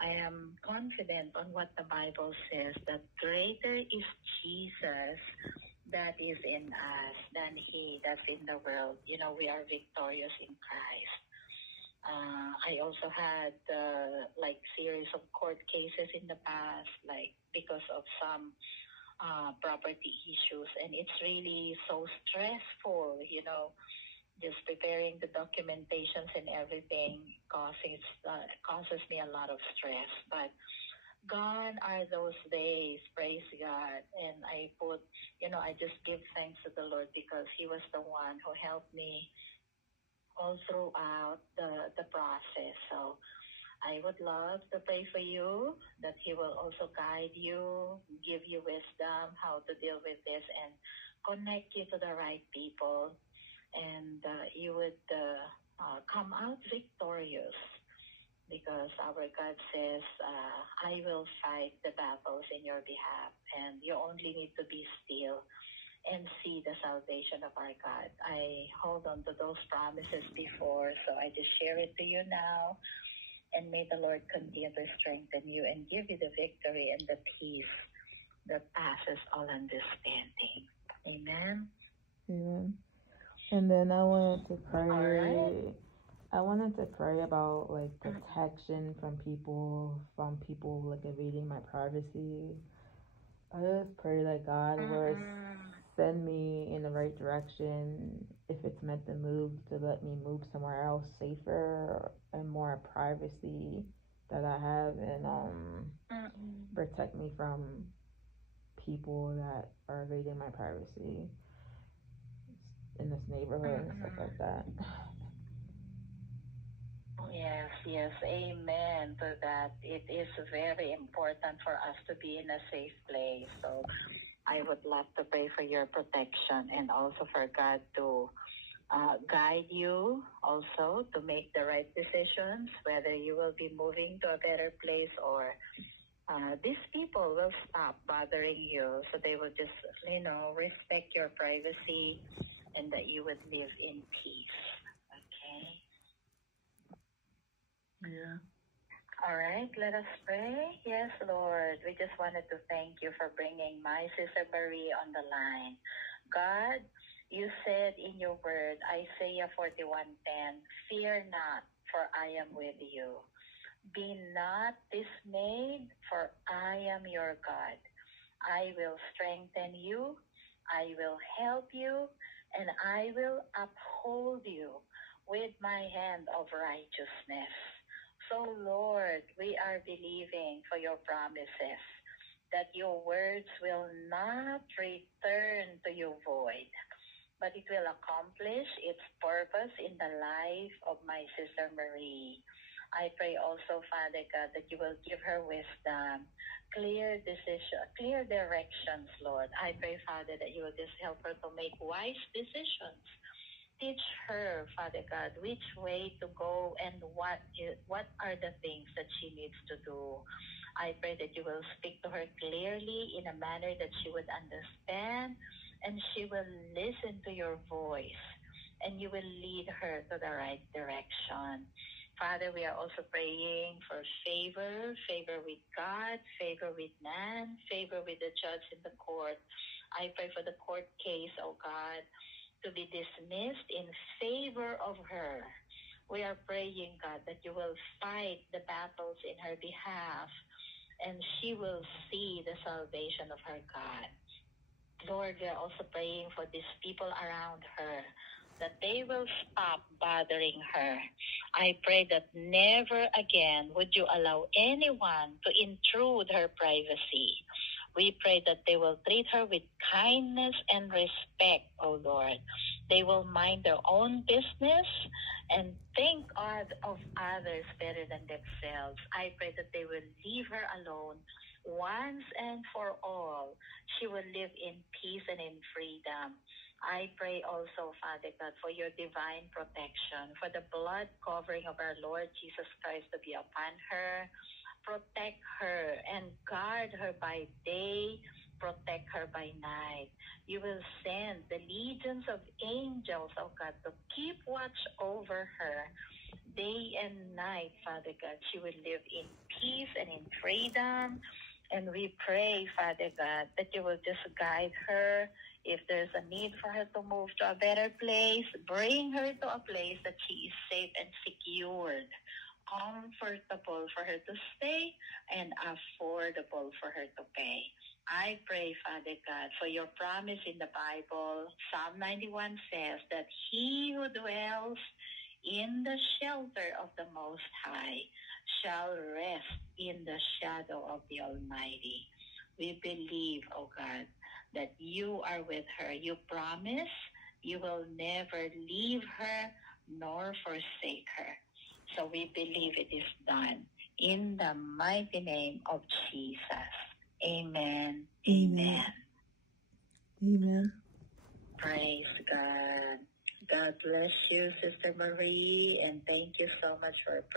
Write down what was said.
I am confident on what the Bible says, that greater is Jesus that is in us than he that's in the world. We are victorious in Christ. I also had series of court cases in the past, because of some property issues, and it's really so stressful, just preparing the documentations and everything causes me a lot of stress. But gone are those days, praise God. And I just give thanks to the Lord, because he was the one who helped me all throughout the process. So I would love to pray for you, that he will also guide you, give you wisdom how to deal with this, and connect you to the right people, and you would come out victorious, because our God says, I will fight the battles in your behalf, and you only need to be still and see the salvation of our God. I hold on to those promises before, so I just share it to you now. And may the Lord continue to strengthen you and give you the victory and the peace that passes all understanding. Amen. Amen. And then I wanted to pray. I wanted to pray about protection from people invading my privacy. I just pray that God will send me in the right direction, if it's meant to let me move somewhere else safer and more privacy that I have, and protect me from people that are invading my privacy in this neighborhood and stuff like that. Yes, amen to that. It is very important for us to be in a safe place. So I would love to pray for your protection, and also for God to guide you also to make the right decisions, whether you will be moving to a better place, or these people will stop bothering you, so they will just, respect your privacy, and that you would live in peace. Okay? Yeah. All right, let us pray. Yes, Lord, we just wanted to thank you for bringing my Sister Marie on the line. God, you said in your word, Isaiah 41:10, fear not, for I am with you. Be not dismayed, for I am your God. I will strengthen you, I will help you, and I will uphold you with my hand of righteousness. So, Lord, we are believing for your promises, that your words will not return to you void, but it will accomplish its purpose in the life of my Sister Marie. I pray also, Father God, that you will give her wisdom, clear directions, Lord. I pray, Father, that you will just help her to make wise decisions. Teach her, Father God, which way to go and what are the things that she needs to do. I pray that you will speak to her clearly in a manner that she would understand, and she will listen to your voice, and you will lead her to the right direction. Father, we are also praying for favor with God, favor with man, favor with the judge in the court. I pray for the court case, oh God, to be dismissed in favor of her. We are praying, God, that you will fight the battles in her behalf, and she will see the salvation of her God. Lord, we are also praying for these people around her, that they will stop bothering her. I pray that never again would you allow anyone to intrude her privacy. We pray that they will treat her with kindness and respect, O Lord. They will mind their own business and think of others better than themselves. I pray that they will leave her alone once and for all. She will live in peace and in freedom. I pray also, Father God, for your divine protection, for the blood covering of our Lord Jesus Christ to be upon her. Protect her and guard her by day, protect her by night. You will send the legions of angels, oh God, to keep watch over her day and night, Father God. She will live in peace and in freedom. And we pray, Father God, that you will just guide her. If there's a need for her to move to a better place, bring her to a place that she is safe and secured, comfortable for her to stay, and affordable for her to pay. I pray, Father God, for your promise in the Bible. Psalm 91 says that he who dwells in the shelter of the Most High shall rest in the shadow of the Almighty. We believe, oh God, that you are with her. You promise you will never leave her nor forsake her. So we believe it is done in the mighty name of Jesus. Amen. Amen. Amen. Praise God. God bless you, Sister Marie, and thank you so much for praying.